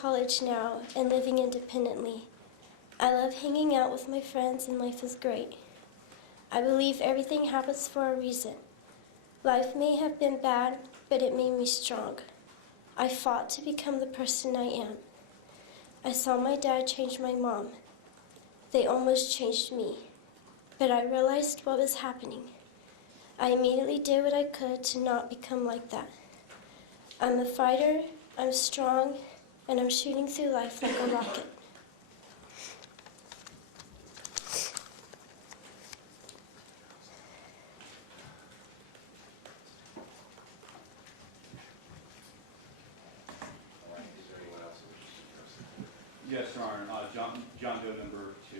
college now and living independently. I love hanging out with my friends and life is great. I believe everything happens for a reason. Life may have been bad, but it made me strong. I fought to become the person I am. I saw my dad change my mom. They almost changed me, but I realized what was happening. I immediately did what I could to not become like that. I'm a fighter, I'm strong, and I'm shooting through life like a rocket. Yes, Your Honor. John Doe number 2.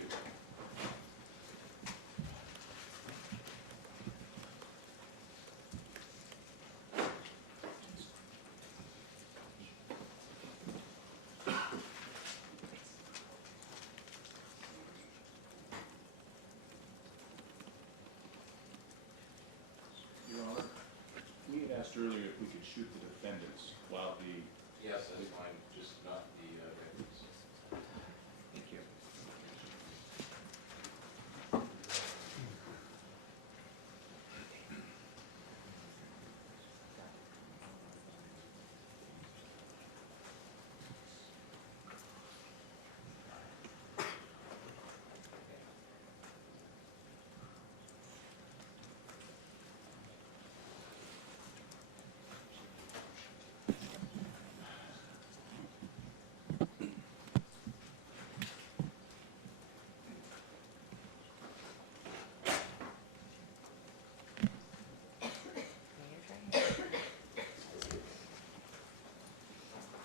Your Honor, we had asked earlier if we could shoot the defendants while the... Yes, that's fine, just not the victims. Thank you.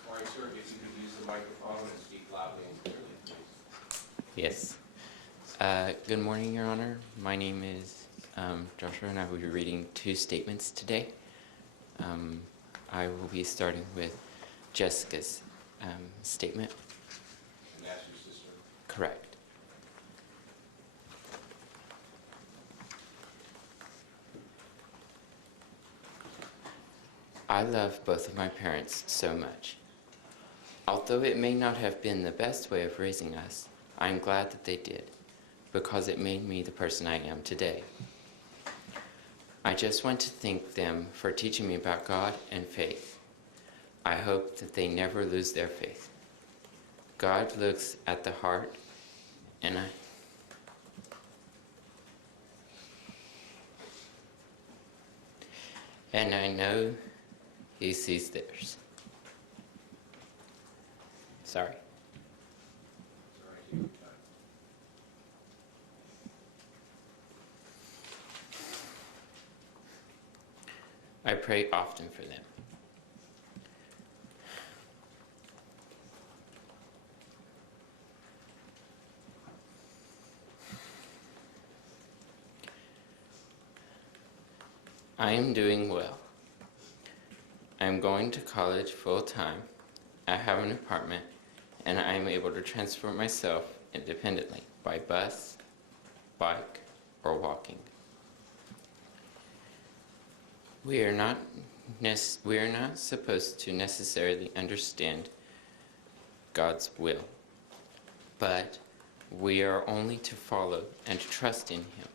All right, sir, if you could use the microphone and speak loudly and clearly, please. Yes. Good morning, Your Honor. My name is Joshua, and I will be reading 2 statements today. I will be starting with Jessica's statement. And that's your sister. Correct. I love both of my parents so much. Although it may not have been the best way of raising us, I am glad that they did, because it made me the person I am today. I just want to thank them for teaching me about God and faith. I hope that they never lose their faith. God looks at the heart, and I know He sees theirs. Sorry. Sorry, I pray often for them. I am doing well. I am going to college full time. I have an apartment, and I am able to transport myself independently by bus, bike, or walking. We are not supposed to necessarily understand God's will, but we are only to follow and to trust in Him.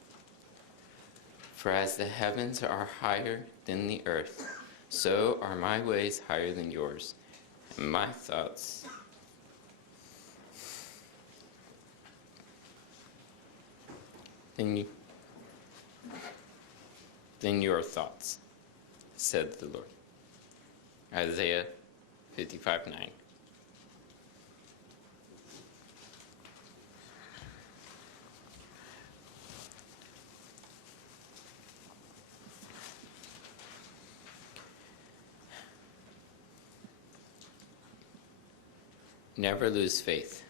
For as the heavens are higher than the earth, so are my ways higher than yours, and my thoughts than your thoughts, said the Lord. Isaiah 55:9. Never lose faith.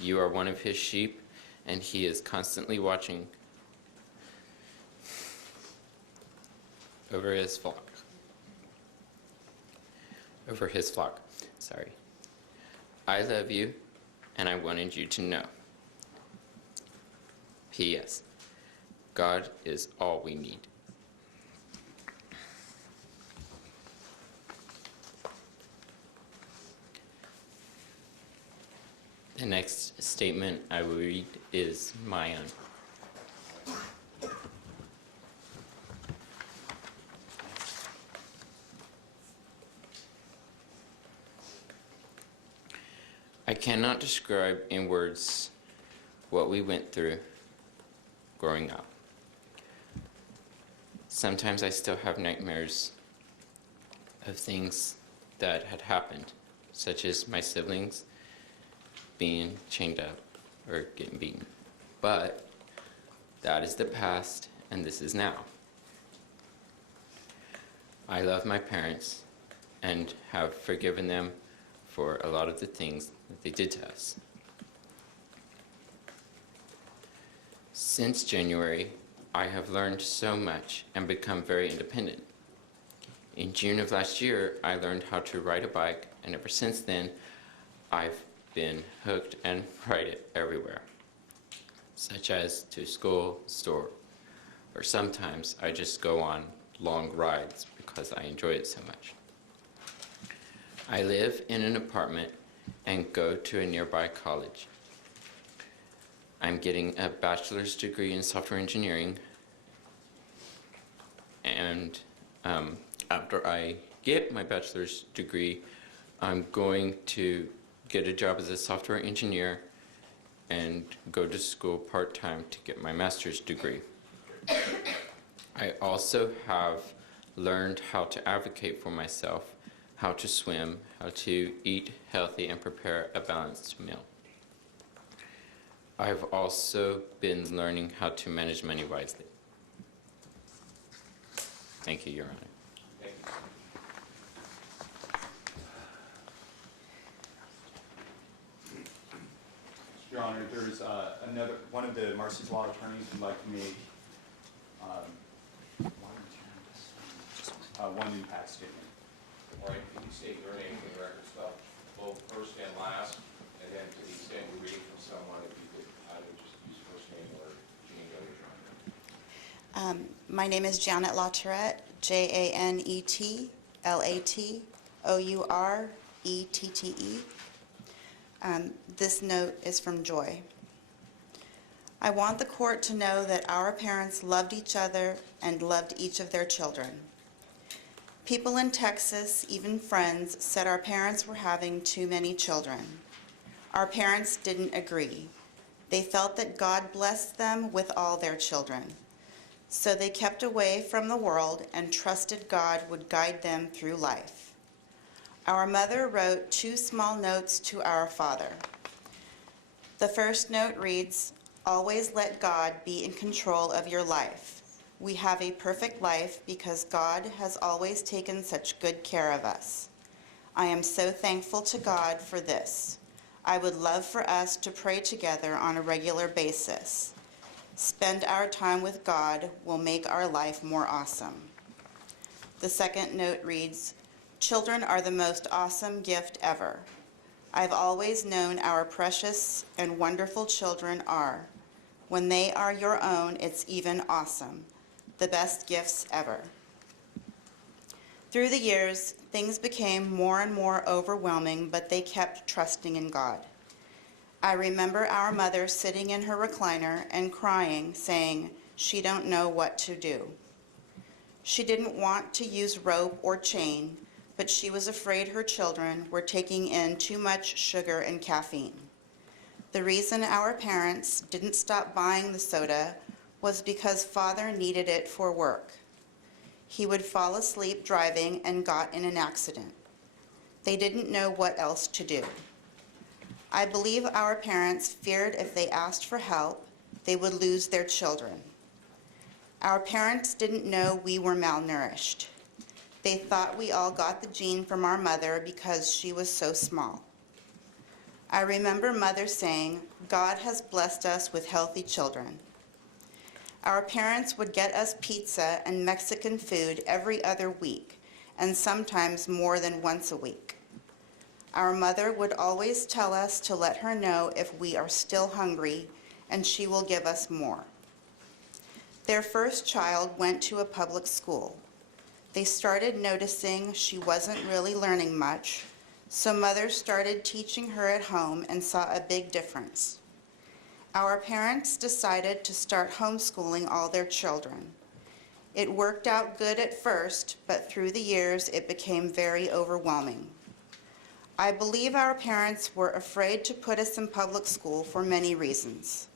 You are one of His sheep, and He is constantly watching over His flock. Sorry. I love you, and I wanted you to know. P.S. God is all we need. The next statement I will read is my own. I cannot describe in words what we went through growing up. Sometimes I still have nightmares of things that had happened, such as my siblings being chained up or getting beaten. But that is the past, and this is now. I love my parents and have forgiven them for a lot of the things that they did to us. Since January, I have learned so much and become very independent. In June of last year, I learned how to ride a bike, and ever since then, I've been hooked and ride it everywhere, such as to school, store, or sometimes I just go on long rides because I enjoy it so much. I live in an apartment and go to a nearby college. I'm getting a bachelor's degree in software engineering, and after I get my bachelor's degree, I'm going to get a job as a software engineer and go to school part-time to get my master's degree. I also have learned how to advocate for myself, how to swim, how to eat healthy, and prepare a balanced meal. I've also been learning how to manage money wisely. Thank you, Your Honor. Thank you. Your Honor, there's one of the Marcy's Law attorneys would like to make one impact statement. All right, can you state your name for the record, spell both first and last, and then to the extent you're reading from someone, if you could either just use first name or Jeannie Doty. My name is Janet LaTourette, JANET-LATOURETTE. This note is from Joy. I want the court to know that our parents loved each other and loved each of their children. People in Texas, even friends, said our parents were having too many children. Our parents didn't agree. They felt that God blessed them with all their children. So they kept away from the world and trusted God would guide them through life. Our mother wrote 2 small notes to our father. The first note reads, "Always let God be in control of your life. We have a perfect life because God has always taken such good care of us. I am so thankful to God for this. I would love for us to pray together on a regular basis. Spend our time with God will make our life more awesome." The second note reads, "Children are the most awesome gift ever. I've always known our precious and wonderful children are. When they are your own, it's even awesome. The best gifts ever." Through the years, things became more and more overwhelming, but they kept trusting in God. I remember our mother sitting in her recliner and crying, saying she don't know what to do. She didn't want to use rope or chain, but she was afraid her children were taking in too much sugar and caffeine. The reason our parents didn't stop buying the soda was because Father needed it for work. He would fall asleep driving and got in an accident. They didn't know what else to do. I believe our parents feared if they asked for help, they would lose their children. Our parents didn't know we were malnourished. They thought we all got the gene from our mother because she was so small. I remember Mother saying, "God has blessed us with healthy children." Our parents would get us pizza and Mexican food every other week, and sometimes more than once a week. Our mother would always tell us to let her know if we are still hungry, and she will give us more. Their first child went to a public school. They started noticing she wasn't really learning much, So Mother started teaching her at home and saw a big difference. Our parents decided to start homeschooling all their children. It worked out good at first, but through the years it became very overwhelming. I believe our parents were afraid to put us in public school for many reasons.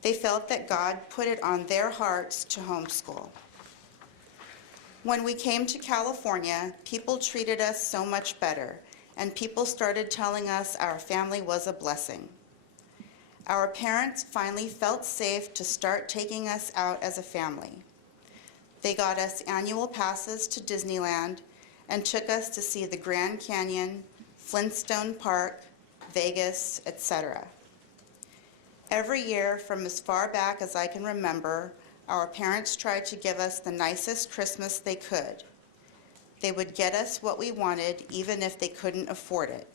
They felt that God put it on their hearts to homeschool. When we came to California, people treated us so much better, and people started telling us our family was a blessing. Our parents finally felt safe to start taking us out as a family. They got us annual passes to Disneyland and took us to see the Grand Canyon, Flintstone Park, Vegas, etc. Every year, from as far back as I can remember, our parents tried to give us the nicest Christmas they could. They would get us what we wanted, even if they couldn't afford it.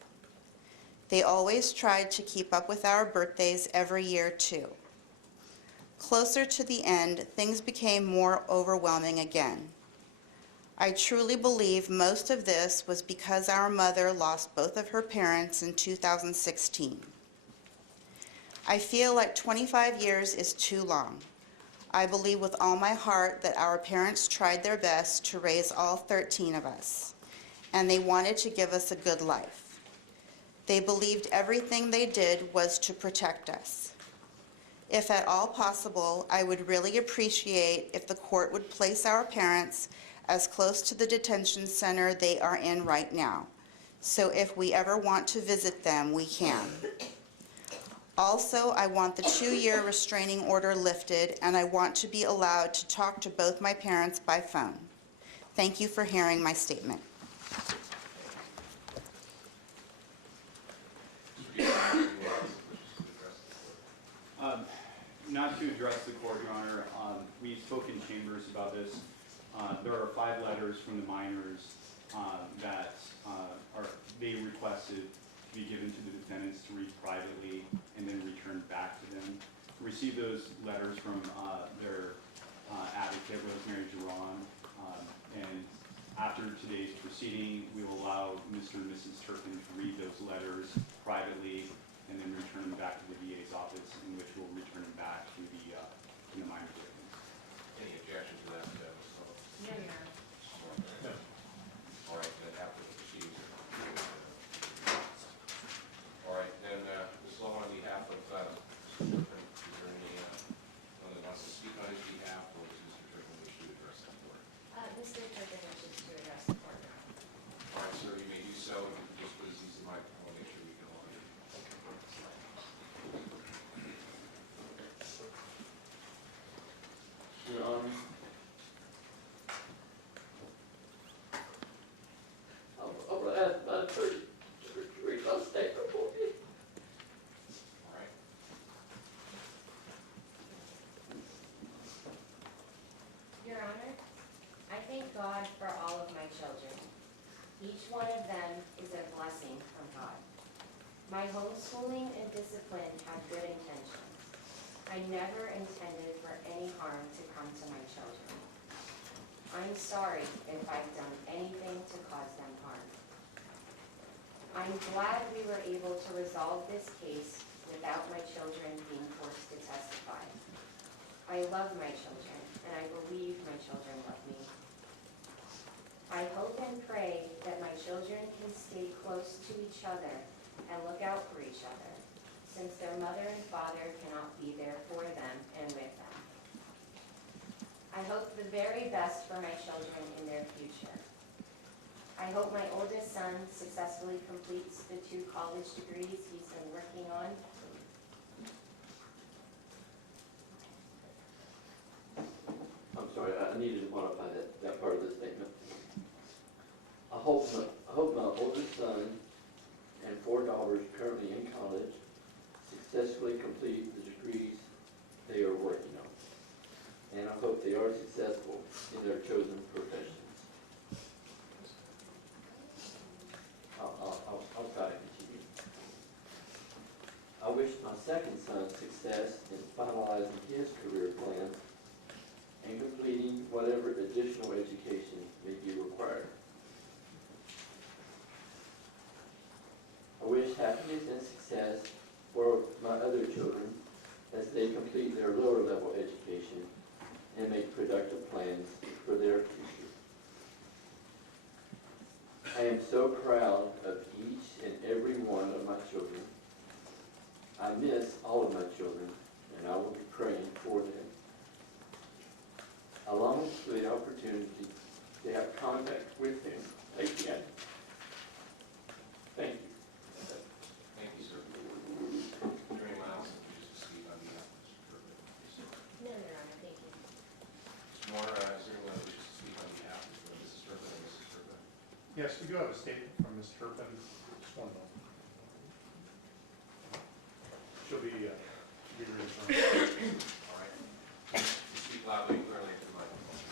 They always tried to keep up with our birthdays every year, too. Closer to the end, things became more overwhelming again. I truly believe most of this was because our mother lost both of her parents in 2016. I feel like 25 years is too long. I believe with all my heart that our parents tried their best to raise all 13 of us, and they wanted to give us a good life. They believed everything they did was to protect us. If at all possible, I would really appreciate if the court would place our parents as close to the detention center they are in right now, so if we ever want to visit them, we can. Also, I want the 2-year restraining order lifted, and I want to be allowed to talk to both my parents by phone. Thank you for hearing my statement. Not to address the court, Your Honor, we've spoken in chambers about this. There are 5 letters from the minors that they requested to be given to the defendants to read privately and then returned back to them. We received those letters from their advocate, Rosemary Giron, and after today's proceeding, we will allow Mr. and Mrs. Turpin to read those letters privately and then return them back to the DA's office, in which we'll return them back to the minor victims. Any objection to that, Ms. Sullivan? No, Your Honor. No. All right, then after the proceedings. All right, then, Ms. Lowe, on behalf of Mr. Turpin, is there anyone that wants to speak on his behalf, or does Mr. Turpin wish to address the court? Mr. Turpin wishes to address the court now. All right, sir, you may do so. If you could just put his easy mic, I want to make sure we can all hear. Your Honor, I'm going to ask my attorney to read my statement for me. All right. Your Honor, I thank God for all of my children. Each one of them is a blessing from God. My homeschooling and discipline have good intentions. I never intended for any harm to come to my children. I'm sorry if I've done anything to cause them harm. I'm glad we were able to resolve this case without my children being forced to testify. I love my children, and I believe my children love me. I hope and pray that my children can stay close to each other and look out for each other, since their mother and father cannot be there for them and with them. I hope the very best for my children in their future. I hope my oldest son successfully completes the 2 college degrees he's been working on. I'm sorry, I needed to modify that part of the statement. I hope my oldest son and 4 daughters currently in college successfully complete the degrees they are working on. And I hope they are successful in their chosen professions. I'll try to continue. I wish my second son success in finalizing his career plans and completing whatever additional education may be required. confidence and success for my other children as they complete their lower level education and make productive plans for their future. I am so proud of each and every one of my children. I miss all of my children, and I will be praying for them. I long for the opportunity to have contact with them again. Thank you. Thank you, sir. Attorney Miles, would you just speak on behalf of Mr. Turpin? No, Your Honor, thank you. Mr. Moore, is there anyone who wishes to speak on behalf of Mrs. Turpin and Mrs. Turpin? Yes, we do have a statement from Ms. Turpin. Just one moment. She'll be reading from. All right. Speak loudly and clearly into the microphone.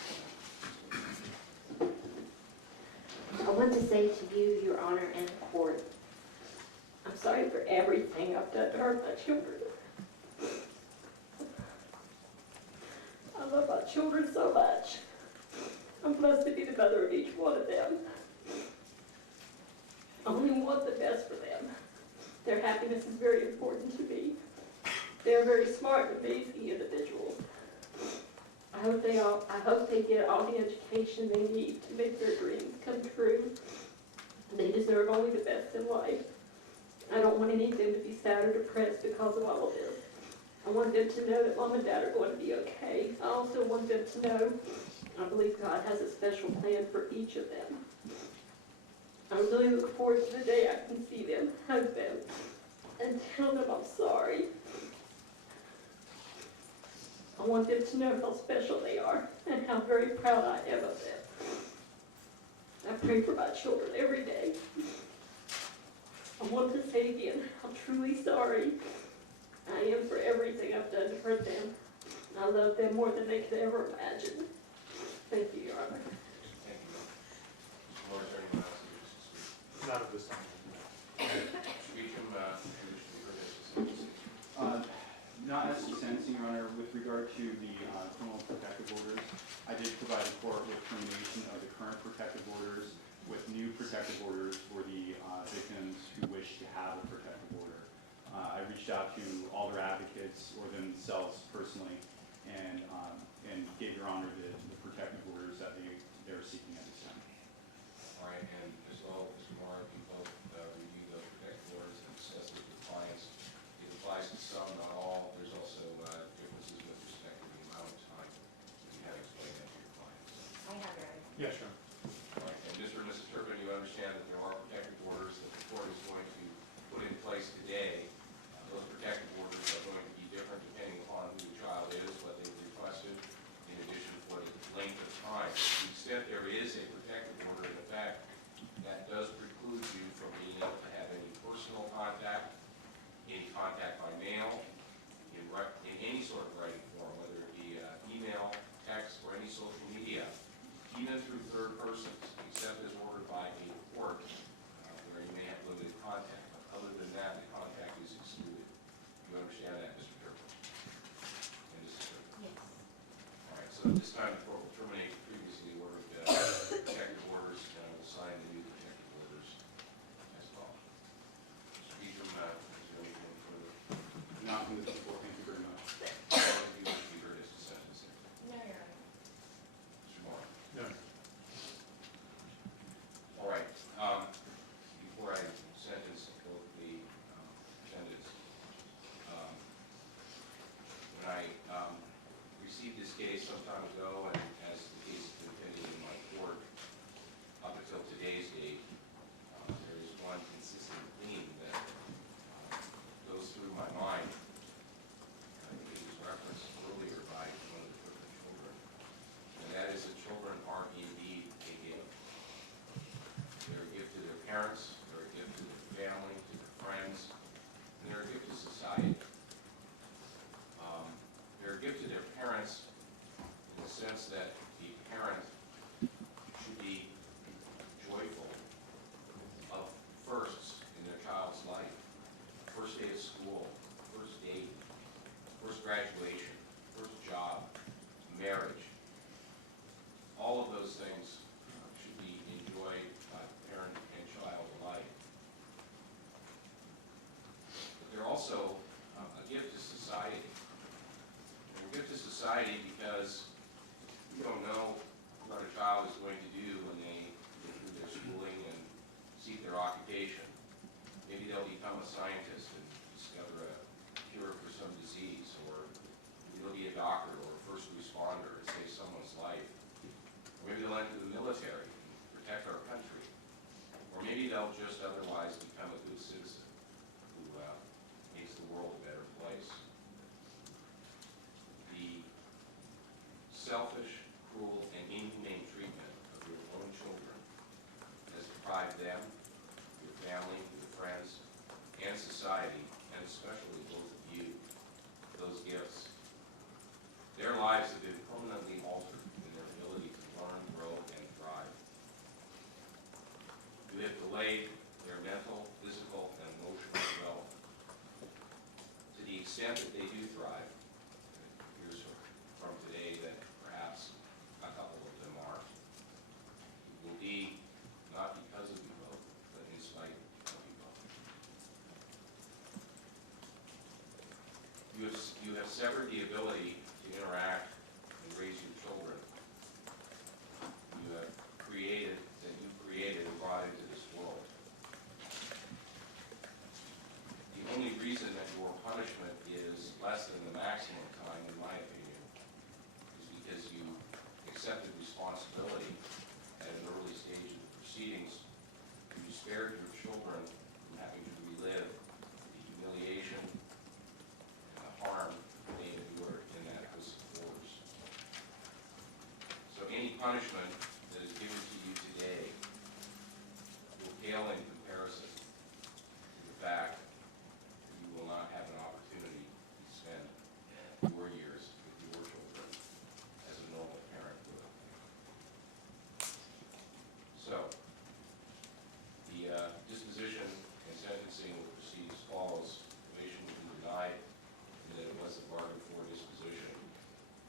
I want to say to you, Your Honor, and the court, I'm sorry for everything I've done to hurt my children. I love my children so much. I'm blessed to be the mother of each one of them. I only want the best for them. Their happiness is very important to me. They're very smart and amazing individuals. I hope they get all the education they need to make their dreams come true. They deserve only the best in life. I don't want any of them to be sad or depressed because of all of this. I want them to know that Mom and Dad are going to be okay. I also want them to know I believe God has a special plan for each of them. I really look forward to the day I can see them, hug them, and tell them I'm sorry. I want them to know how special they are and how very proud I am of them. I pray for my children every day. I want to say again, I'm truly sorry. I am for everything I've done to hurt them. I love them more than they could ever imagine. Thank you, Your Honor. Thank you. Mr. Moore, is there anyone else who wishes to speak? Not at this time. Mr. Beecham, you wish to be heard as to sentencing? Not as to sentencing, Your Honor, with regard to the criminal protective orders, I did provide the court with termination of the current protective orders with new protective orders for the victims who wish to have a protective order. I reached out to all their advocates or themselves personally and gave Your Honor the protective orders that they're seeking at this time. All right, and as well, Mr. Moore, you both review those protective orders and discuss it with clients. It applies to some, not all. There's also differences with respect to the amount of time that you have explained that to your clients. I have, Your Honor. Yes, sure. All right, and Mr. and Mrs. Turpin, you understand that there are protective orders that the court is going to put in place today. Those protective orders are going to be different depending upon who the child is, what they've requested, in addition to what the length of time. To the extent there is a protective order in effect, that does preclude you from being able to have any personal contact, any contact by mail, in any sort of writing form, whether it be email, text, or any social media, even through third persons, except as ordered by a court where you may have limited contact. But other than that, the contact is excluded. You understand that, Mr. Turpin? And Mrs. Turpin? Yes. All right, so at this time, the court will terminate the previously ordered protective orders and will sign the new protective orders as well. Mr. Beecham, is there anything further? Not from this before, thank you very much. All of you wish to be heard as to sentencing. No, Your Honor. Mr. Moore? No. All right, before I sentence both the defendants, when I received this case some time ago, and as the case has been pending in my court up until today's date, there is one consistent theme that goes through my mind. I think it was referenced earlier by one of the Turpin children, and that is that children are indeed a gift. They're a gift to their parents, they're a gift to their family, to their friends, and they're a gift to society. They're a gift to their parents in the sense that the parent should be joyful of firsts in their child's life. First day of school, first date, first graduation, first job, marriage. All of those things should be enjoyed by parent and child alike. they'll become a scientist and discover a cure for some disease, or maybe they'll be a doctor or a first responder and save someone's life. Or maybe they'll enter the military and protect our country. Or maybe they'll just otherwise become a good citizen who makes the world a better place. The selfish, cruel, and inhumane treatment of your own children has deprived them, your family, your friends, and society, and especially both of you, those gifts. Their lives have been permanently altered in their ability to learn, grow, and thrive. You have delayed their mental, physical, and emotional development. To the extent that they do thrive, it appears from today that perhaps a couple of them are, it will be not because of you both, but in spite of you both. You have severed the ability to interact and raise your children. You have created and brought into this world. The only reason that your punishment is less than the maximum time, in my opinion, is because you accepted responsibility at an early stage of the proceedings. You spared your children from having to relive the humiliation and the harm they endured in that house of horrors. So any punishment that is given to you today will pale in comparison to the fact that you will not have an opportunity to spend your years with your children as a normal parent would. So, the disposition and sentencing will proceed as follows. Probation will be denied, and that it was a bargain for disposition.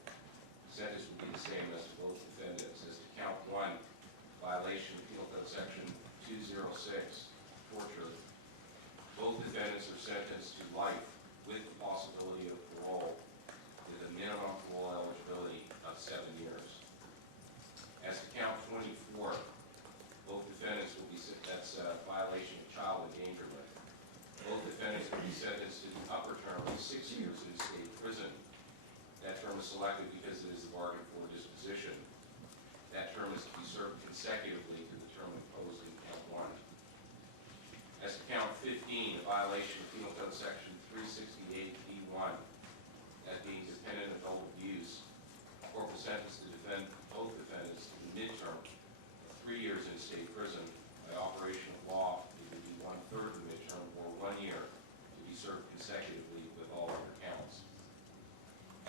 The sentence will be the same as to both defendants. As to count one, violation of Penal Code Section 206, torture, both defendants are sentenced to life with the possibility of parole with a minimum parole eligibility of 7 years. As to count 24, both defendants will be, that's a violation of child endangerment. Both defendants will be sentenced to the upper term of 6 years in state prison. That term is selected because it is the bargain for disposition. That term is to be served consecutively to the term imposed in count one. As to count 15, a violation of Penal Code Section 368B1, that being dependent adult abuse, court will sentence both defendants to the midterm of 3 years in state prison. By operation of law, it will be 1/3 the midterm, or 1 year, to be served consecutively with all other counts.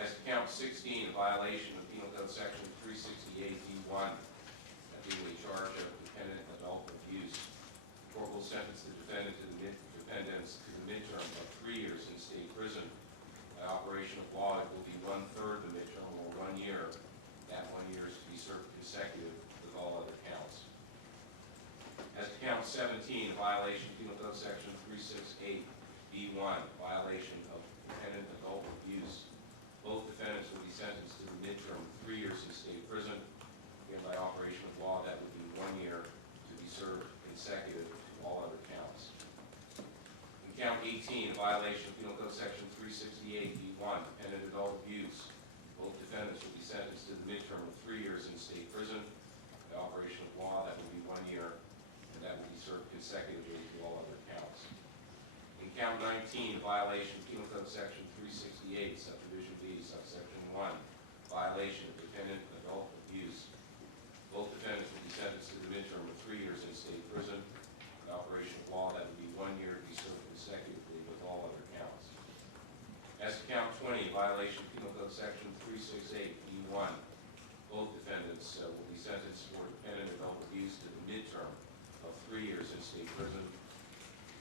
As to count 16, a violation of Penal Code Section 368B1, that being a charge of dependent adult abuse, the court will sentence the defendants to the midterm of 3 years in state prison. By operation of law, it will be 1/3 the midterm, or 1 year. That 1 year is to be served consecutive with all other counts. As to count 17, a violation of Penal Code Section 368B1, violation of dependent adult abuse. Both defendants will be sentenced to the midterm of 3 years in state prison. Again, by operation of law, that would be 1 year to be served consecutive to all other counts. In count 18, a violation of Penal Code Section 368B1, dependent adult abuse. Both defendants will be sentenced to the midterm of 3 years in state prison. By operation of law, that will be 1 year, and that will be served consecutively to all other counts. In count 19, a violation of Penal Code Section 368, subdivision B, subsection 1, violation of dependent adult abuse. Both defendants will be sentenced to the midterm of 3 years in state prison. By operation of law, that would be 1 year to be served consecutively with all other counts. As to count 20, violation of Penal Code Section 368B1, both defendants will be sentenced for dependent adult abuse to the midterm of 3 years in state prison.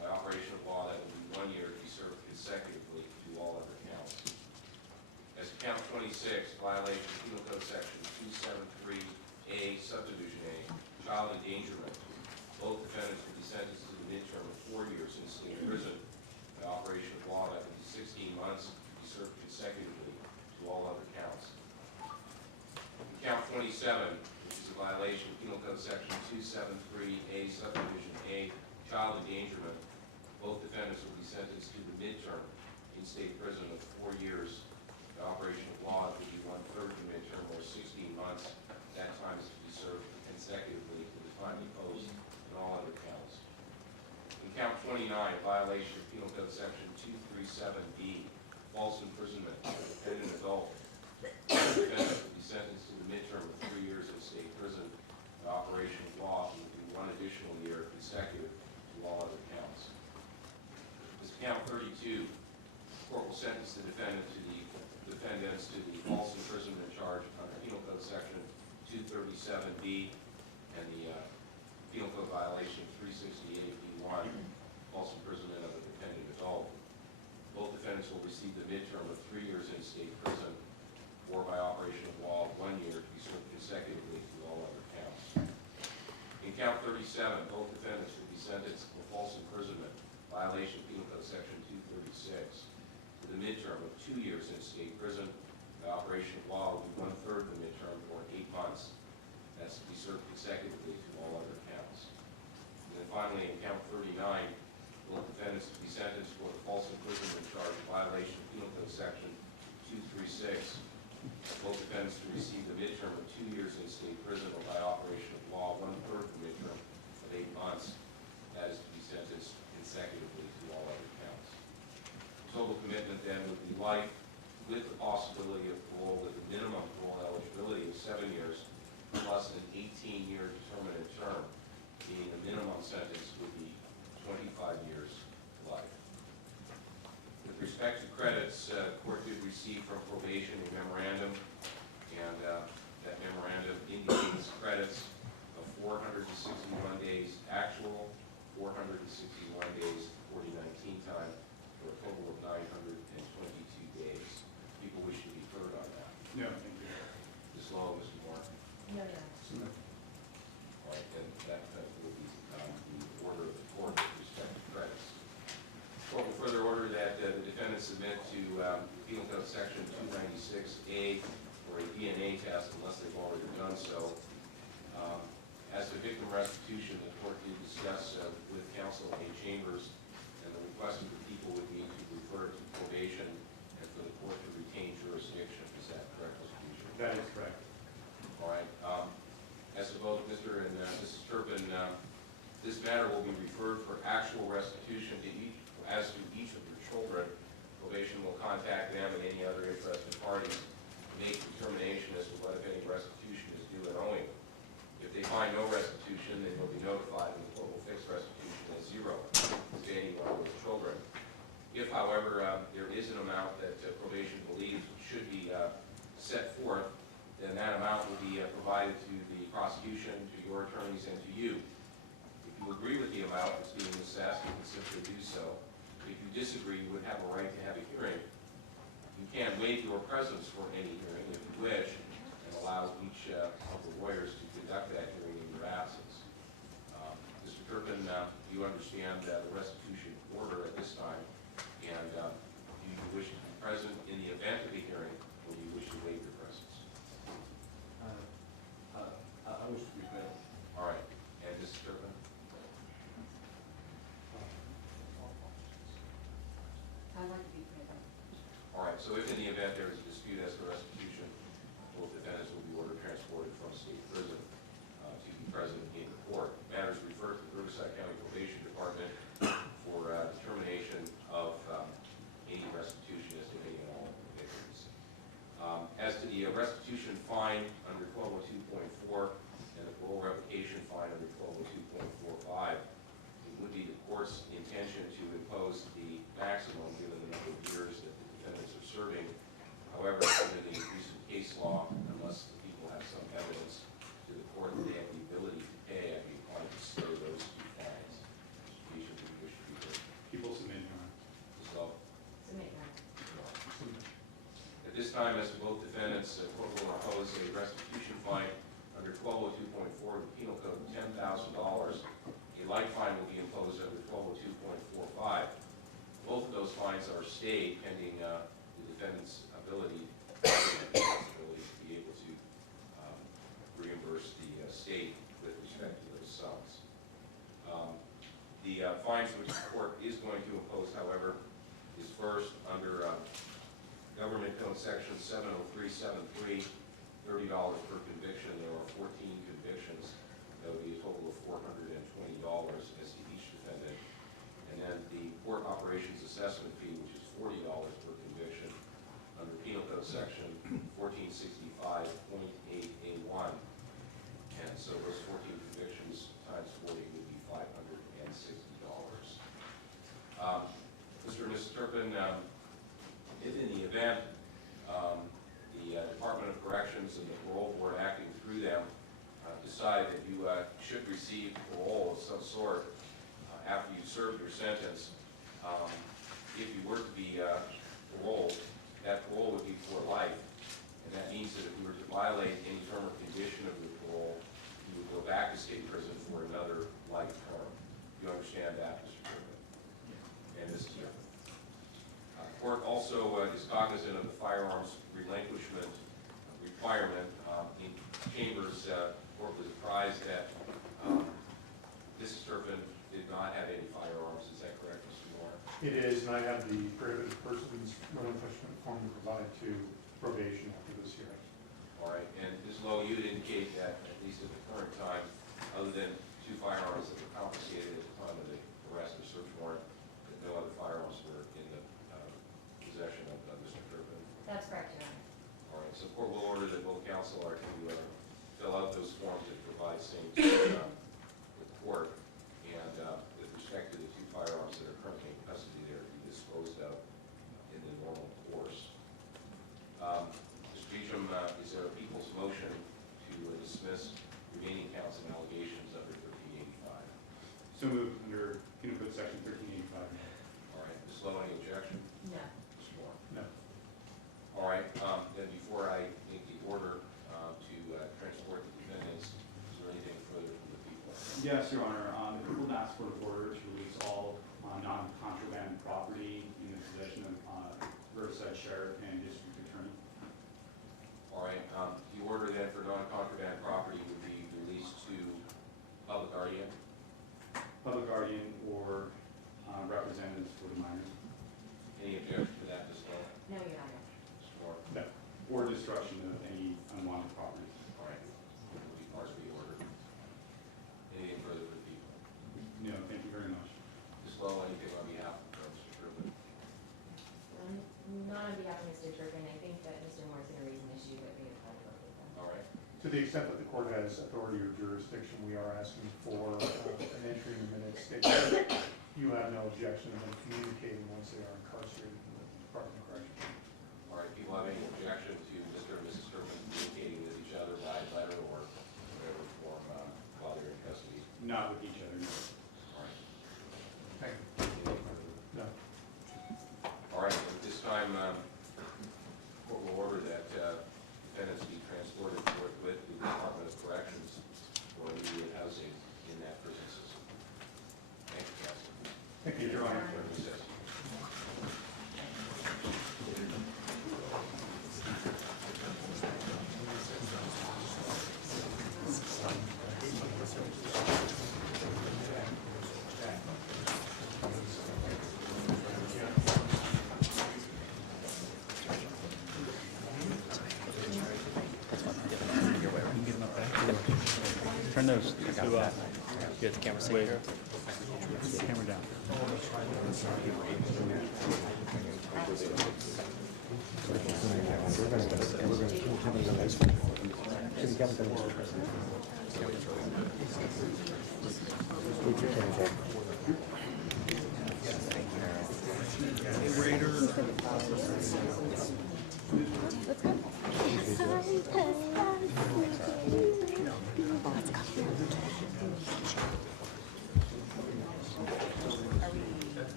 By operation of law, that will be 1 year to be served consecutively to all other counts. As to count 26, violation of Penal Code Section 273A, subdivision A, child endangerment. Both defendants will be sentenced to the midterm of 4 years in state prison. By operation of law, that will be 16 months to be served consecutively to all other counts. In count 27, which is a violation of Penal Code Section 273A, subdivision A, child endangerment. Both midterm in state prison of 4 years. The operation of law would be 1/3 the midterm, or 16 months. That time is to be served consecutively to the time imposed in all other counts. In count 29, violation of Penal Code Section 237B, false imprisonment of a dependent adult. The defendant will be sentenced to the midterm of 3 years in state prison. The operation of law will be 1 additional year consecutive to all other counts. This is count 32. The court will sentence the defendants to the false imprisonment charge under Penal Code Section 237B and the Penal Code violation 368B1, false imprisonment of a dependent adult. Both defendants will receive the midterm of 3 years in state prison, or by operation of law, 1 year to be served consecutively to all other counts. In count 37, both defendants will be sentenced for false imprisonment, violation of Penal Code Section 236, to the midterm of 2 years in state prison. The operation of law will be 1/3 the midterm, or 8 months. That's to be served consecutively to all other counts. And then finally, in count 39, both defendants will be sentenced for the false imprisonment charge, violation of Penal Code Section 236. Both defendants to receive the midterm of 2 years in state prison, or by operation of law, 1/3 the midterm of 8 months. That is to be sentenced consecutively to all other counts. Total commitment then would be life with the possibility of parole, with a minimum parole eligibility of 7 years, plus an 18-year determinate term, meaning the minimum sentence would be 25 years to life. With respect to credits, the court did receive from probation a memorandum, and that memorandum indicates credits of 461 days actual, 461 days 4019 time, for a total of 922 days. People wish to be heard on that. No, thank you. Ms. Lowe, Mr. Moore? No, no. All right, then that will be the order of the court with respect to credits. The court will further order that the defendant submit to Penal Code Section 296A for a DNA test unless they've already done so. As to victim restitution, the court did discuss with counsel in chambers, and the request of the people would be to refer to probation and for the court to retain jurisdiction. Is that correct, Mr. Boucher? That is correct. All right. As to both Mr. and Mrs. Turpin, this matter will be referred for actual restitution to each, as to each of your children. Probation will contact them and any other interested parties to make determination as to what, if any, restitution is due and owing. If they find no restitution, they will be notified, and the court will fix restitution at 0 to any one of those children. If, however, there is an amount that probation believes should be set forth, then that amount will be provided to the prosecution, to your attorneys, and to you. If you agree with the amount that's being assessed, you can simply do so. If you disagree, you would have a right to have a hearing. You can waive your presence for any hearing if you wish, and allow each of the lawyers to conduct that hearing in your absence. Mr. Turpin, do you understand the restitution order at this time? And do you wish to be present in the event of a hearing, or do you wish to waive your presence? I wish to be present. All right. And Mr. Turpin? I'd like to be present. All right. So if in the event there is a dispute as to restitution, both defendants will be ordered transported from state prison to be present in court. Matters referred to the Riverside County Probation Department for determination of any restitution as to any and all victims. As to the restitution fine under 1202.4 and the parole revocation fine under 1202.45, it would be the court's intention to impose the maximum given the number of years that the defendants are serving. However, given the recent case law, unless the people have some evidence to the court that they have the ability to pay, I'd be inclined to stay those two fines. Mr. Bishop, do you wish to be heard? People submit, Your Honor. Ms. Love? Submit, Your Honor. At this time, as to both defendants, the court will impose a restitution fine under 1202.4 of the Penal Code of $10,000. A like fine will be imposed under 1202.45. Both of those fines are stayed pending the defendant's ability to be able to reimburse the state with respect to those sums. The fines which the court is going to impose, however, first, under Government Code Section 70373, $30 per conviction. There are 14 convictions. That would be a total of $420 as to each defendant. And then the Court Operations Assessment Fee, which is $40 per conviction, under Penal Code Section 1465.8A1. And so those 14 convictions times 40 would be $560. Mr. and Mrs. Turpin, if in the event the Department of Corrections and the Parole Board acting through them decide that you should receive parole of some sort after you served your sentence, if you were to be paroled, that parole would be for life. And that means that if you were to violate any term or condition of your parole, you would go back to state prison for another life term. Do you understand that, Mr. Turpin? And Mrs. Turpin? Court also is cognizant of the firearms relinquishment requirement. In Chambers, court was apprised that Mrs. Turpin did not have any firearms. Is that correct, Mr. Moore? It is, and I have the prohibited persons relinquishment form to provide to probation after this hearing. All right, and Ms. Lowe, you would indicate that, at least at the current time, other than 2 firearms that were confiscated at the time of the arrest or search warrant, that no other firearms were in the possession of Mr. Turpin. That's correct, Your Honor. All right, so court will order that both counsel are to fill out those forms and provide same to the court. And with respect to the 2 firearms that are currently in custody, they're to be disposed of in the normal course. Mr. Beecham, is there a people's motion to dismiss remaining counts and allegations under 1385? So moved under Penal Code Section 1385. All right, Ms. Lowe, any objection? No. Mr. Moore? No. All right, then before I make the order to transport the defendants, is there anything further from the people? Yes, Your Honor. The people have asked for an order to release all non-contraband property in the possession of Riverside Sheriff and District Attorney. All right, the order then for non-contraband property would be released to public guardian. Public guardian or representatives for the minors. Any objection to that, Ms. Lowe? No, Your Honor. Mr. Moore? No. Or destruction of any unwanted property. All right, it will be part of the order. Anything further for the people? No, thank you very much. Ms. Lowe, anything on behalf of Mr. Turpin? Not on behalf of Mr. Turpin. I think that Mr. Moore's going to raise an issue that we have talked about with them. All right, To the extent that the court has authority or jurisdiction, we are asking for an entry in the minutes stating you have no objection to them communicating once they are incarcerated in the Department of Corrections. all right, people have any objection to Mr. and Mrs. Turpin communicating with each other by letter or whatever form while they're in custody? Not with each other, no. All right. Thank you. Anything further? No. All right, at this time, court will order that defendants be transported forthwith to the Department of Corrections for immediate housing in that prison system. Thank you, counsel. Thank you, Your Honor. Court recess. Turn those to, get the camera safe here. Camera down.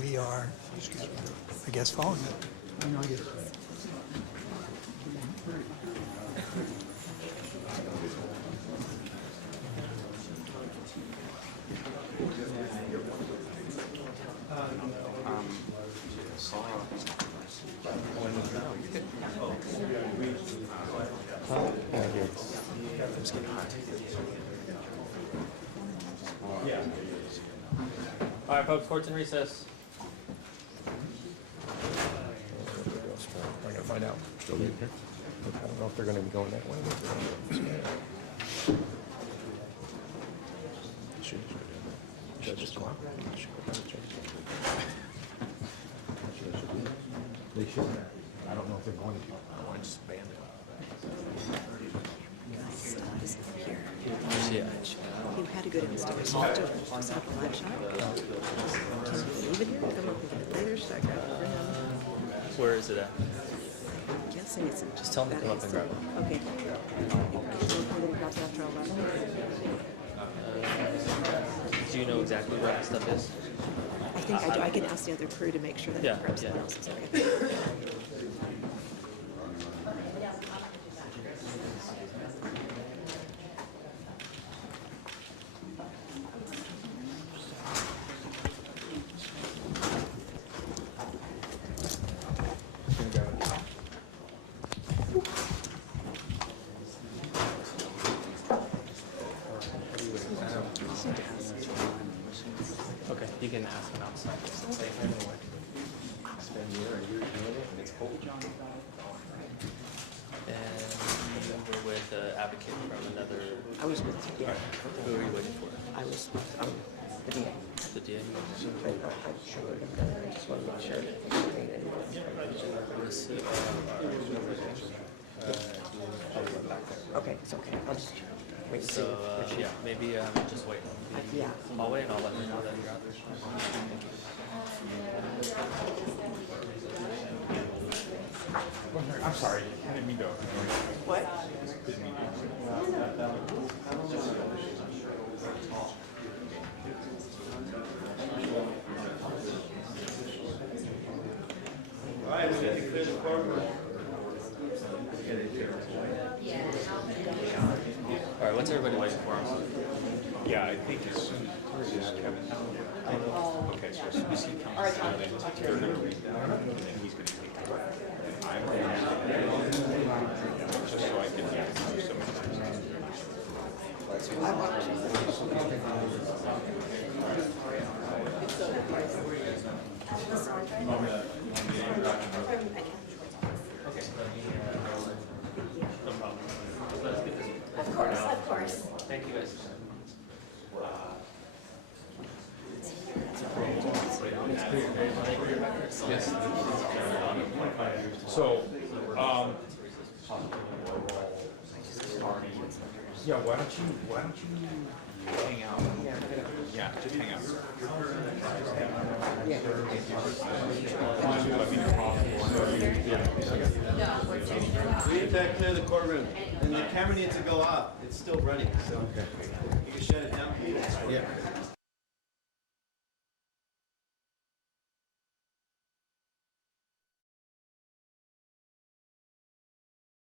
We are, I guess, following it. All right, folks, court's in recess. find out. Still in here? I don't know if they're gonna be going that way. Or if they're gonna go this way. Should just go out. Should go down the church. They should. I don't know if they're going to. I want to just ban it. Yeah. You had to go downstairs. You have to just have a live shot. Can you leave it here? Come up and get it later. Should I grab it for him? Where is it at? I'm guessing it's in Just tell him to come up and grab it. Okay. We'll come and grab it after 11. Do you know exactly where that stuff is? I think I do. I can ask the other crew to make sure that Yeah, perhaps yeah. someone else is okay. Okay, you can ask him outside. Spend a year doing it, and it's cold. And you were with the advocate from another. I was with you. Yeah. Who are you waiting for? I was the DA. The DA. I'm sure we're going to I just want to make sure that This, okay, it's okay. I'll just wait and see. so what she- yeah, maybe just wait. Yeah. I'll wait and I'll let her know that you're out there. I'm sorry, I didn't mean to. What? All right, we got to clear the courtroom. All right, what's everybody waiting for? Yeah, I think as soon as Kevin. Okay, so as soon as he comes down, then they're gonna read that, and then he's gonna take it. I'm just so I can do some of No problem. Let's get this. Of course. Thank you guys. Yes. So, yeah, why don't you hang out? Yeah, just hang out. We need to clear the courtroom, and the camera needs to go off. It's still running, so you can shut it down. Yeah.